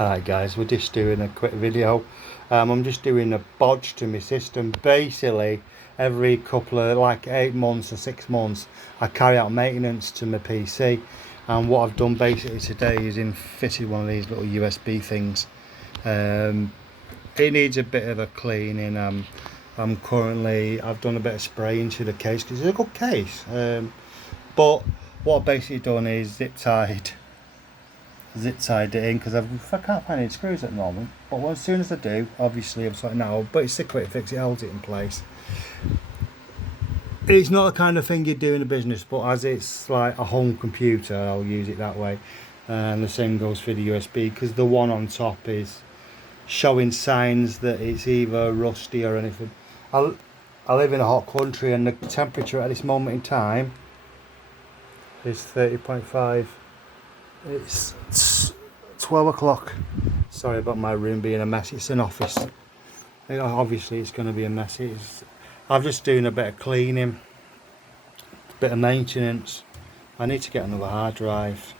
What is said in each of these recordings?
Alright guys, we're just doing a quick video. I'm just doing a bodge to my system. Basically, every couple of like 8 months or 6 months I carry out maintenance to my PC, and what I've done basically today is fitted one of these little USB things. It needs a bit of a cleaning. I've done a bit of spraying to the case because it's a good case, but what I've basically done is zip tied it in because I can't find any screws at the moment, but as soon as I do, obviously I'm sorting out. But it's a quick fix, it holds it in place. It's not the kind of thing you do in a business, but as it's like a home computer, I'll use it that way. And the same goes for the USB, because the one on top is showing signs that it's either rusty or anything. I live in a hot country, and the temperature at this moment in time is 30.5. It's 12 o'clock. Sorry about my room being a mess. It's an office. Obviously it's going to be a mess. I'm just doing a bit of cleaning, a bit of maintenance. I need to get another hard drive,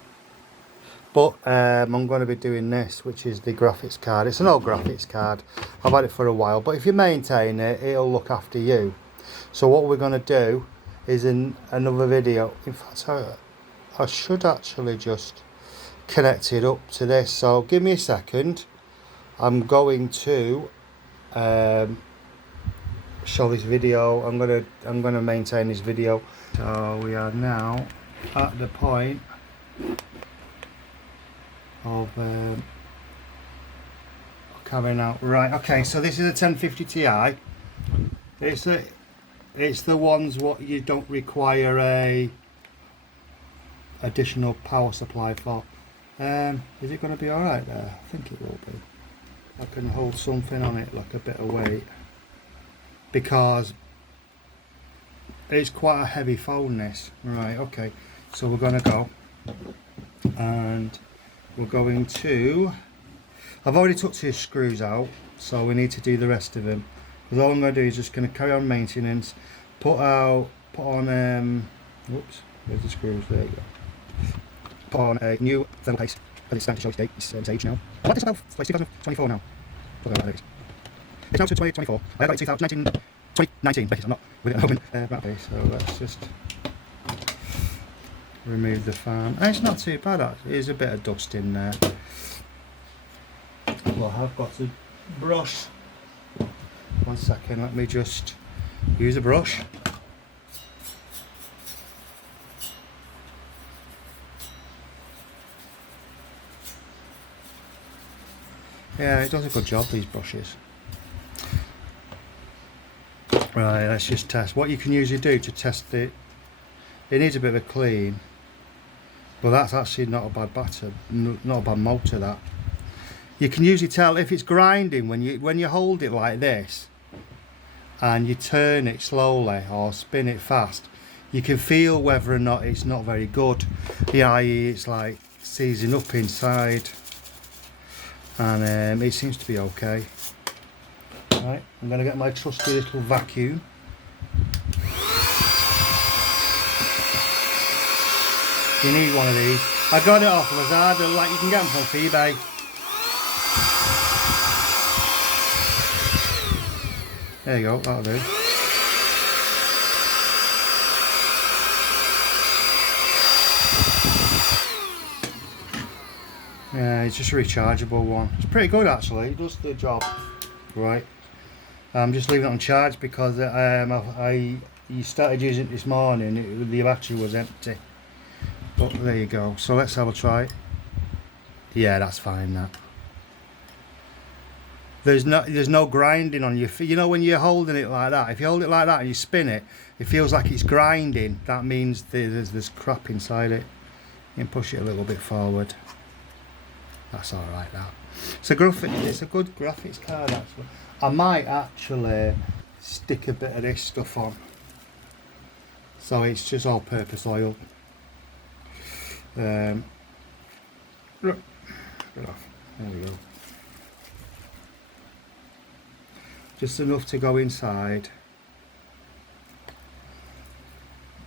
but I'm going to be doing this, which is the graphics card. It's an old graphics card. I've had it for a while, but if you maintain it, it'll look after you. So what we're going to do is in another video, in fact I should actually just connect it up to this, so give me a second. I'm going to show this video. I'm gonna maintain this video. So we are now at the point of carrying out. Right, okay, so this is a 1050 Ti. It's the ones what you don't require a additional power supply for. Is it going to be alright there? I think it will be. I can hold something on it, like a bit of weight, because it's quite a heavy phone this. Right, okay, so we're going to go, and we're going to, I've already took 2 screws out, so we need to do the rest of them, because all I'm going to do is just going to carry on maintenance, put on whoops, where's the screws, there you go. Put on a new thermal case, because it's starting to show its age now. I like this about, it's 2024 now. It's now 2024. I had it in 2019, but I'm not with it at the moment. Right, okay, so let's just remove the fan. It's not too bad actually, there's a bit of dust in there. Well, I've got to brush. 1 second, let me just use a brush. Yeah, it does a good job, these brushes. Right, let's just test. What you can usually do to test it, it needs a bit of a clean, but that's actually not a bad batter, not a bad motor. That you can usually tell if it's grinding when you hold it like this and you turn it slowly or spin it fast. You can feel whether or not it's not very good. i.e. it's like seizing up inside. And it seems to be okay. Right, I'm going to get my trusty little vacuum. You need one of these. I got it off Lazada, like you can get them from eBay. There you go, that'll do. Yeah, it's just a rechargeable one. It's pretty good actually, it does the job. Right, I'm just leaving it on charge because you started using it this morning, the battery was empty. But there you go, so let's have a try. Yeah, that's fine that. There's no grinding on your feet. You know when you're holding it like that, if you hold it like that and you spin it, it feels like it's grinding. That means there's crap inside it. You can push it a little bit forward. That's alright that. It's a good graphics card actually. I might actually stick a bit of this stuff on. So it's just all purpose oil. Get off. There we go. Just enough to go inside.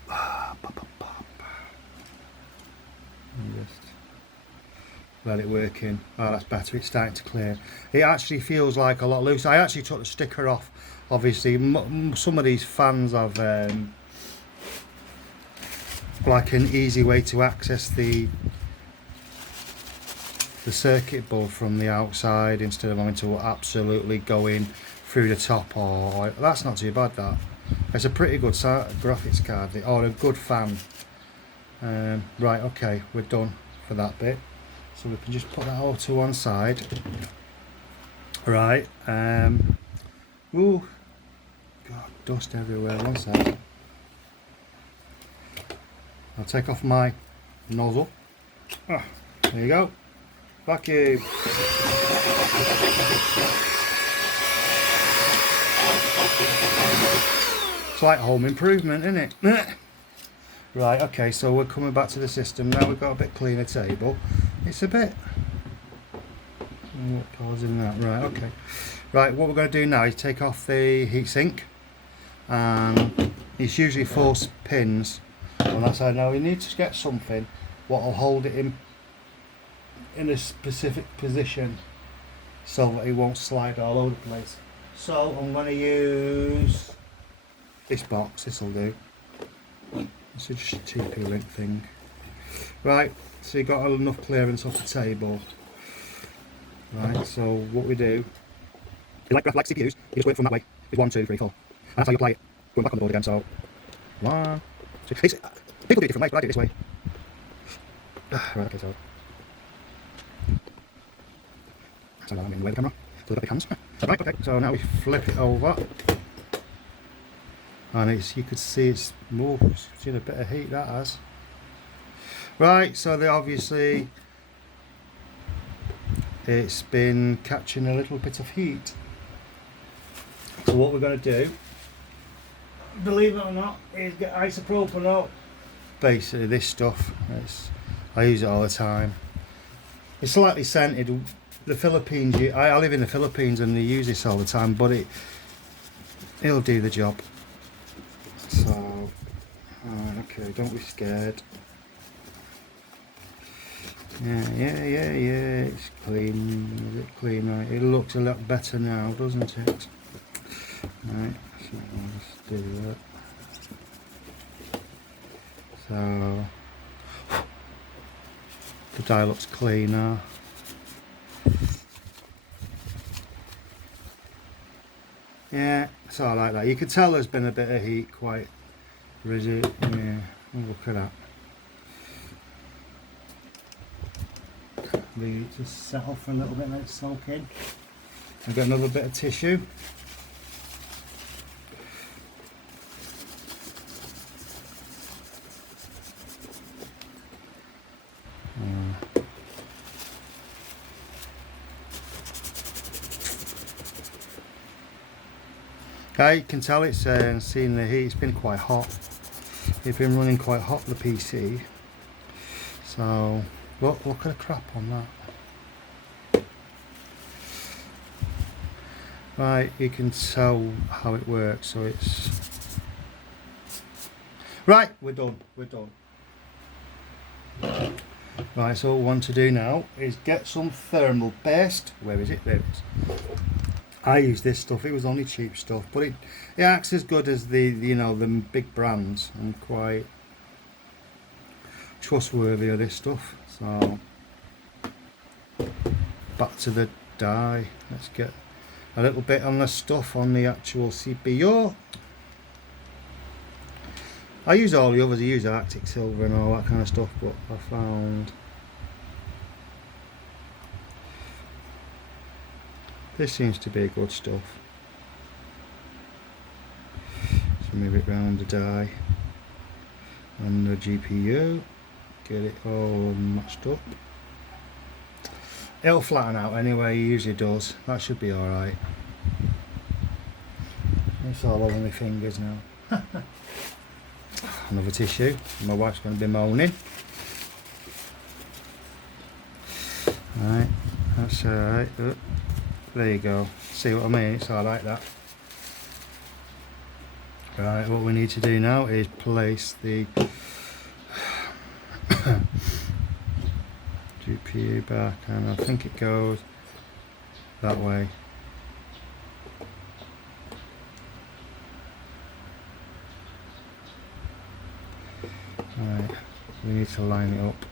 And just let it work in. Oh, that's better, it's starting to clear. It actually feels like a lot looser. I actually took the sticker off. Obviously some of these fans have like an easy way to access the circuit board from the outside instead of having to absolutely go in through the top. Or that's not too bad, that. It's a pretty good graphics card, or a good fan. Right, okay, we're done for that bit, so we can just put that all to one side. Right, ooh, God, dust everywhere. One sec. I'll take off my nozzle. There you go. Vacuum. Slight home improvement, isn't it? Right, okay, so we're coming back to the system now. We've got a bit cleaner table. It's a bit... what causing that? Right, okay. Right, what we're going to do now is take off the heatsink. And it's usually 4 pins on that side. Now we need to get something what will hold it in a specific position so that it won't slide all over the place. So I'm going to use this box. This will do. It's just a TP link thing. Right, so you've got enough clearance off the table. Right, so what we do, you like CPUs, you just work from that way. It's 1, 2, 3, 4. And that's how you apply it. Going back on the board again, so 1, 2, people do it different ways, but I do it this way. Right, okay, so I'm in the way of the camera, so we've got big hands. Right, okay, so now we flip it over. And it's, you could see it's more, seen a bit of heat that has. Right, so they obviously, it's been catching a little bit of heat. So what we're going to do, believe it or not, is get isopropyl. Basically this stuff, I use it all the time. It's slightly scented. The Philippines, I live in the Philippines and they use this all the time, but it'll do the job. So, okay, don't be scared. Yeah, it's clean. Is it clean? Right, it looks a lot better now, doesn't it? Right, so let's do that. So, the die looks cleaner. Yeah, it's all like that. You can tell there's been a bit of heat, quite rigid. Yeah, look at that. Leave it to settle for a little bit, let it soak in. I've got another bit of tissue. Okay, you can tell it's seeing the heat. It's been quite hot. It's been running quite hot, the PC. So look at the crap on that. Right, you can tell how it works. So it's right. We're done. Right, so what we want to do now is get some thermal paste. Where is it? There it is. I use this stuff. It was only cheap stuff, but it acts as good as the the big brands. I'm quite trustworthy of this stuff. So back to the die. Let's get a little bit on the stuff on the actual CPU. I use all the others. I use Arctic Silver and all that kind of stuff, but I found this seems to be good stuff. So move it round the die and the GPU, get it all matched up. It'll flatten out anyway, it usually does. That should be alright. It's all over my fingers now. Another tissue. My wife's going to be moaning. Right, that's alright. There you go. See what I mean? It's alright that. Right, what we need to do now is place the GPU back, and I think it goes that way. Right, we need to line it up.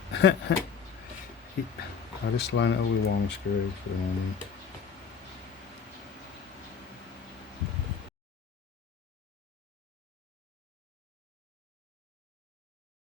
I'll just line it up with one screw for the moment.